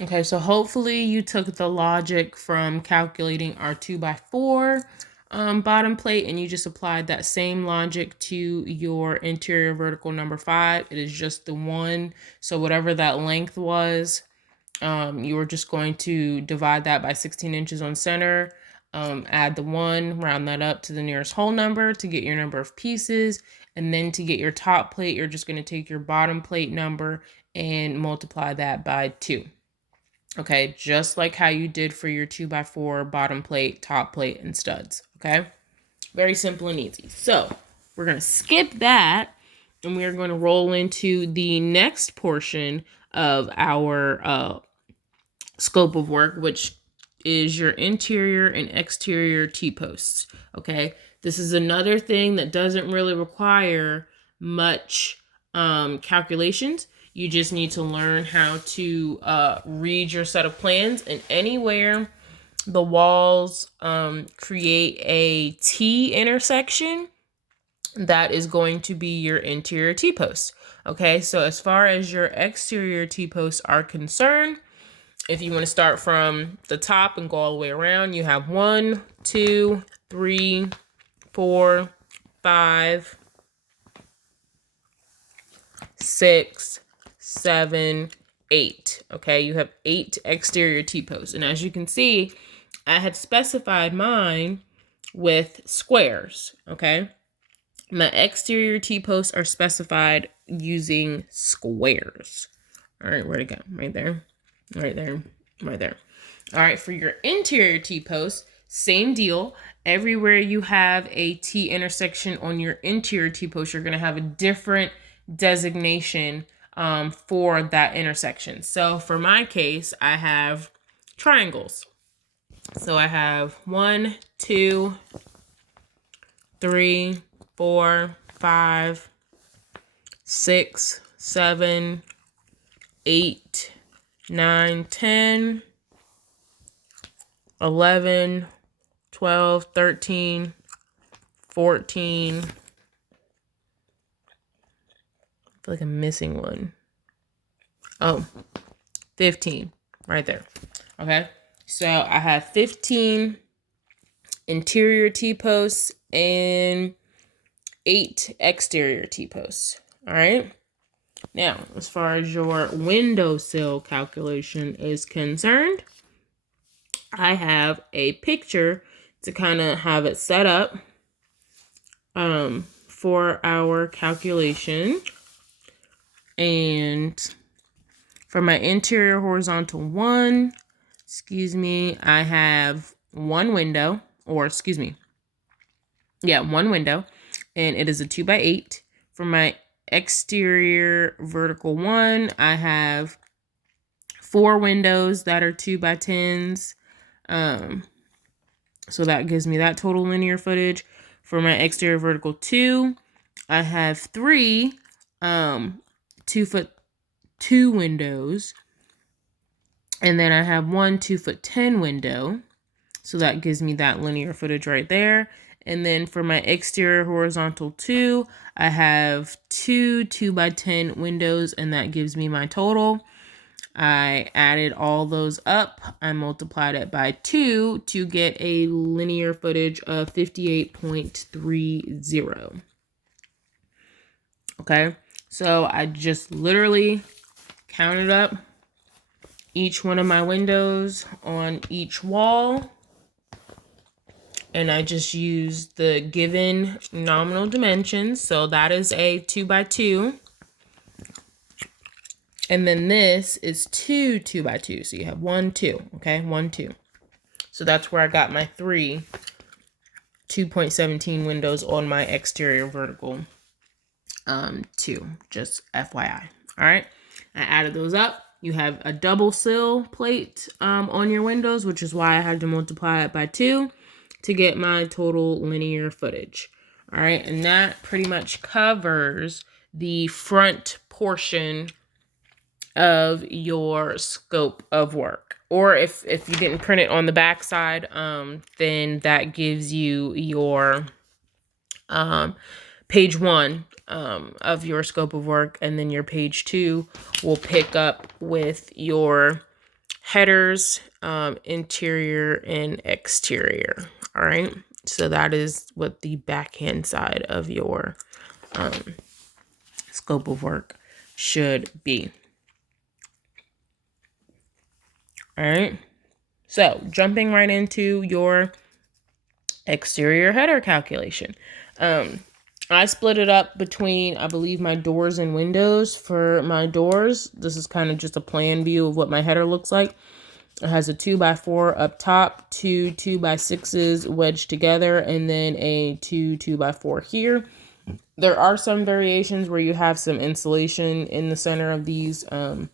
Okay, so hopefully you took the logic from calculating our 2x4 bottom plate and you just applied that same logic to your interior vertical number 5. It is just the one. So whatever that length was, you were just going to divide that by 16 inches on center, add the 1, round that up to the nearest whole number to get your number of pieces. And then to get your top plate, you're just going to take your bottom plate number and multiply that by 2. Okay, just like how you did for your 2x4 bottom plate, top plate, and studs. Okay, very simple and easy. So we're going to skip that and we're going to roll into the next portion of our scope of work, which is your interior and exterior T-posts. Okay, this is another thing that doesn't really require much calculations. You just need to learn how to read your set of plans, and anywhere the walls create a T intersection, that is going to be your interior T-posts. Okay, so as far as your exterior T-posts are concerned, if you want to start from the top and go all the way around, you have 1, 2, 3, 4, 5, 6, 7, 8. Okay, you have 8 exterior T-posts. And as you can see, I had specified mine with squares. Okay, my exterior T-posts are specified using squares. All right, where'd it go? Right there. Right there, right there. All right, for your interior T-post, same deal. Everywhere you have a T intersection on your interior T-post, you're going to have a different designation for that intersection. So for my case, I have triangles. So I have 1, 2, 3, 4, 5, 6, 7, 8, 9, 10, 11, 12, 13, 14. I feel like I'm missing one. Oh, 15 right there. Okay, so I have 15 interior T-posts and 8 exterior T-posts. All right. Now, as far as your windowsill calculation is concerned, I have a picture to kind of have it set up for our calculation. And for my interior horizontal 1, I have one window, one window, and it is a 2x8. For my exterior vertical 1, I have 4 windows that are 2x10s. So that gives me that total linear footage. For my exterior vertical 2, I have 3 2'2" windows. And then I have 1 2'10" window. So that gives me that linear footage right there. And then for my exterior horizontal 2, I have 2 2x10 windows, and that gives me my total. I added all those up. I multiplied it by 2 to get a linear footage of 58.30. Okay, so I just literally counted up each one of my windows on each wall, and I just used the given nominal dimensions. So that is a 2x2. And then this is 2 2x2. So you have 1, 2. Okay, 1, 2. So that's where I got my 3 2.17 windows on my exterior vertical 2. Just FYI. All right, I added those up. You have a double sill plate on your windows, which is why I had to multiply it by 2 to get my total linear footage. All right, and that pretty much covers the front portion of your scope of work. Or if you didn't print it on the back side, then that gives you your page 1 of your scope of work, and then your page 2 will pick up with your headers, interior and exterior. All right. So that is what the backhand side of your scope of work should be. All right. So jumping right into your exterior header calculation. I split it up between, I believe, my doors and windows. For my doors, this is kind of just a plan view of what my header looks like. It has a 2x4 up top, two 2x6s wedged together, and then a two 2x4 here. There are some variations where you have some insulation in the center of these. For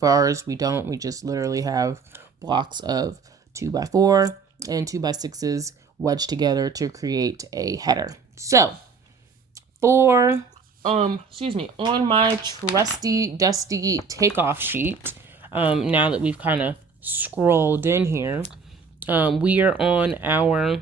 ours, we don't. We just literally have blocks of 2x4 and 2x6s wedged together to create a header. So for, on my trusty, dusty takeoff sheet, now that we've kind of scrolled in here, we are on our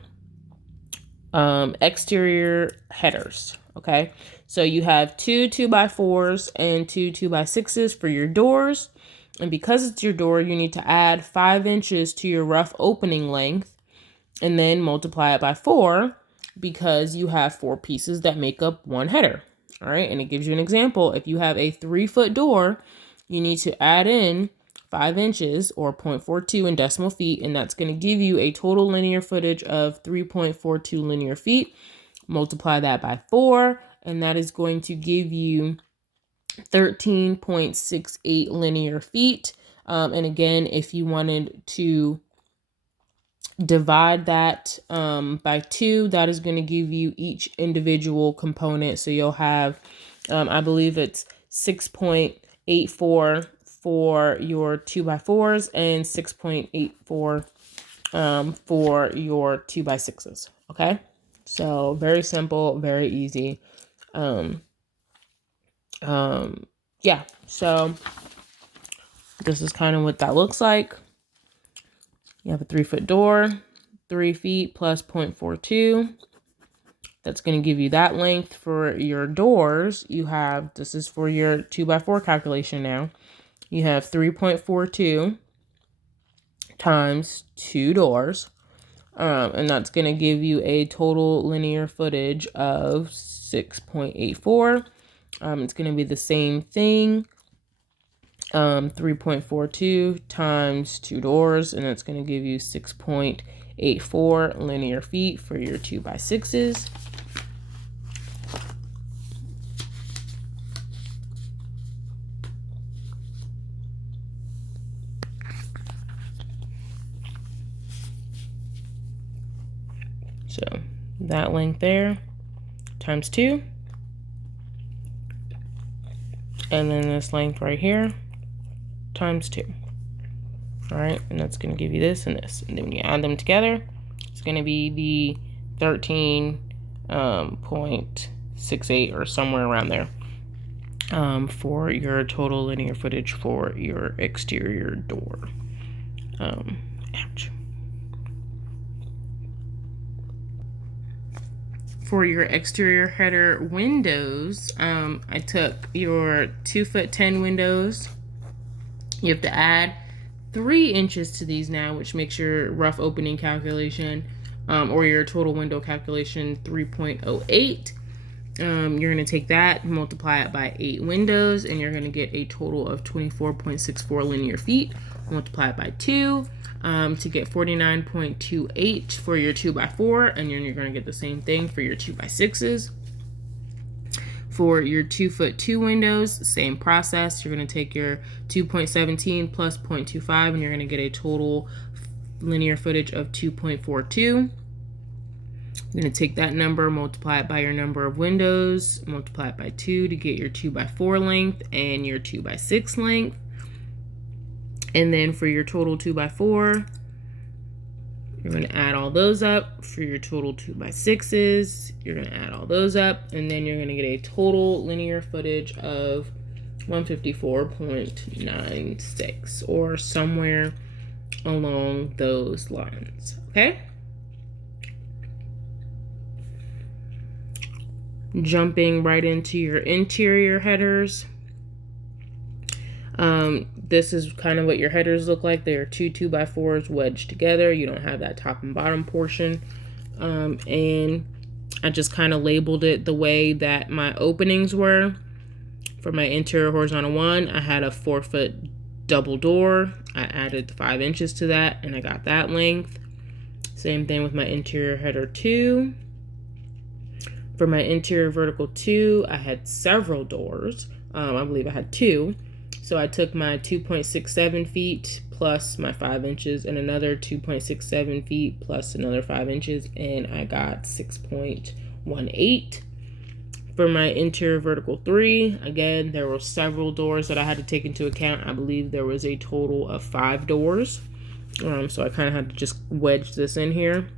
exterior headers. Okay, so you have two 2x4s and two 2x6s for your doors. And because it's your door, you need to add 5 inches to your rough opening length and then multiply it by 4 because you have 4 pieces that make up one header. All right, and it gives you an example. If you have a 3-foot door, you need to add in 5 inches or 0.42 in decimal feet, and that's going to give you a total linear footage of 3.42 linear feet. Multiply that by 4, and that is going to give you 13.68 linear feet. And again, if you wanted to divide that by 2, that is going to give you each individual component. So you'll have, I believe it's 6.84 for your 2x4s and 6.84 for your 2x6s. Okay, so very simple, very easy. Yeah, so this is kind of what that looks like. You have a 3-foot door, 3 feet plus 0.42. That's going to give you that length. For your doors, you have, this is for your 2x4 calculation now, you have 3.42 times 2 doors. And that's going to give you a total linear footage of 6.84. It's going to be the same thing. 3.42 times 2 doors, and that's going to give you 6.84 linear feet for your 2x6s. So that length there times 2, and then this length right here times 2. All right, and that's going to give you this and this, and then when you add them together, it's going to be the 13.68 or somewhere around there for your total linear footage for your exterior door. Ouch. For your exterior header windows, I took your 2'10" windows. You have to add 3 inches to these now, which makes your rough opening calculation or your total window calculation 3.08. You're going to take that, multiply it by 8 windows, and you're going to get a total of 24.64 linear feet. Multiply it by 2 to get 49.28 for your 2x4, and you're going to get the same thing for your 2x6s. For your 2'2" windows, same process. You're going to take your 2.17 plus 0.25, and you're going to get a total linear footage of 2.42. You're going to take that number, multiply it by your number of windows, multiply it by 2 to get your 2x4 length and your 2x6 length. And then for your total 2x4, you're going to add all those up. For your total 2x6s, you're going to add all those up, and then you're going to get a total linear footage of 154.96 or somewhere along those lines. Okay? Jumping right into your interior headers. this is kind of what your headers look like. They are two 2x4s wedged together. You don't have that top and bottom portion. And I just kind of labeled it the way that my openings were. For my interior horizontal 1, I had a 4-foot double door. I added 5 inches to that, and I got that length. Same thing with my interior header 2. For my interior vertical 2, I had several doors. I believe I had 2. So I took my 2.67 feet plus my 5 inches and another 2.67 feet plus another 5 inches, and I got 6.18. For my interior vertical 3, again, there were several doors that I had to take into account. I believe there was a total of 5 doors. So I kind of had to just wedge this in here.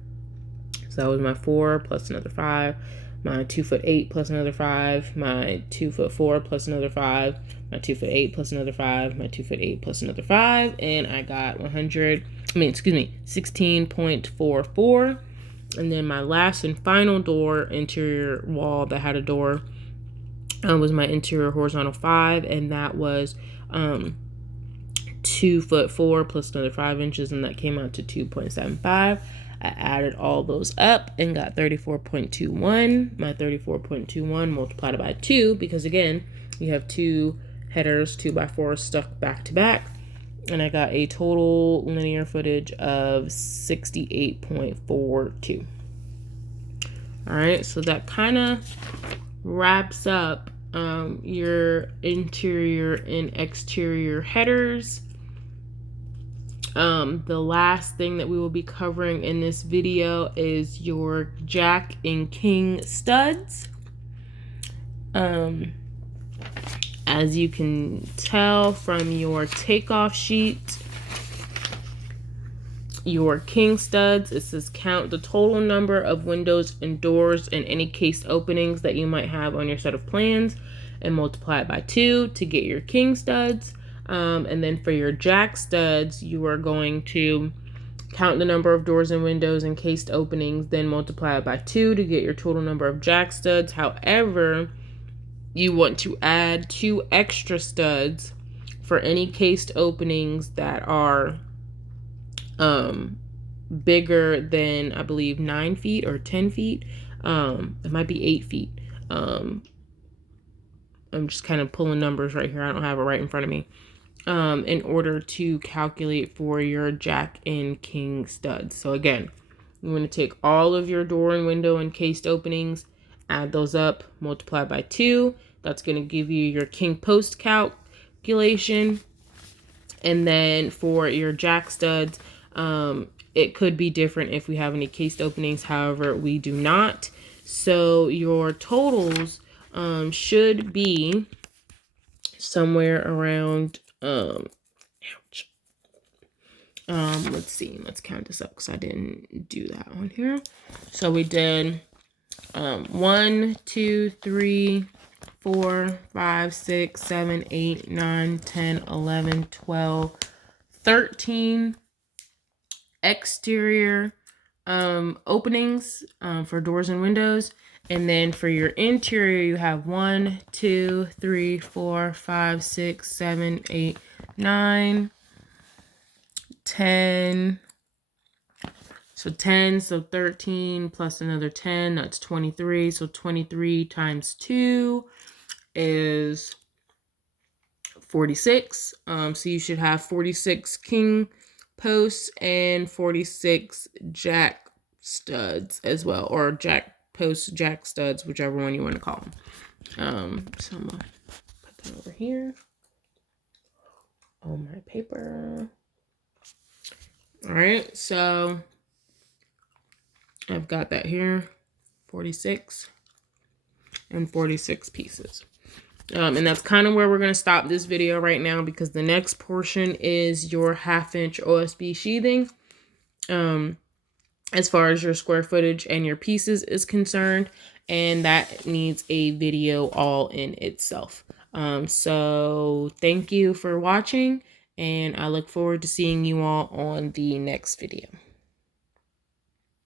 So that was my 4 plus another 5, my 2'8" plus another 5, my 2'4" plus another 5, my 2'8" plus another 5, my 2'8" plus another 5, and I got 16.44. And then my last and final door, interior wall that had a door, was my interior horizontal 5, and that was 2'4" plus another 5 inches, and that came out to 2.75. I added all those up and got 34.21. My 34.21 multiplied by 2, because again, you have 2 headers 2x4 stuck back to back, and I got a total linear footage of 68.42. All right, so that kind of wraps up your interior and exterior headers. The last thing that we will be covering in this video is your Jack and King studs. As you can tell from your takeoff sheet, your King studs, it says count the total number of windows and doors and any cased openings that you might have on your set of plans and multiply it by 2 to get your King studs. And then for your Jack studs, you are going to count the number of doors and windows and cased openings, then multiply it by 2 to get your total number of Jack studs. However, you want to add 2 extra studs for any cased openings that are bigger than, I believe, 9 feet or 10 feet. It might be 8 feet. I'm just kind of pulling numbers right here. I don't have it right in front of me. In order to calculate for your Jack and King studs. So again, you want to take all of your door and window and cased openings, add those up, multiply by 2. That's going to give you your King post calculation. And then for your Jack studs, it could be different if we have any cased openings. However, we do not. So your totals should be somewhere around let's see, let's count this up because I didn't do that one here. So we did 1, 2, 3, 4, 5, 6, 7, 8, 9, 10, 11, 12, 13 exterior openings for doors and windows. And then for your interior, you have 1, 2, 3, 4, 5, 6, 7, 8, 9, 10. So 10, so 13 plus another 10, that's 23. So 23 times 2 is 46. So you should have 46 King posts and 46 Jack studs as well, or Jack posts, Jack studs, whichever one you want to call them. So I'm gonna put that over here on my paper. All right, so I've got that here, 46 and 46 pieces. And that's kind of where we're going to stop this video right now, because the next portion is your 1/2-inch OSB sheathing. As far as your square footage and your pieces is concerned, and that needs a video all in itself. So thank you for watching, and I look forward to seeing you all on the next video.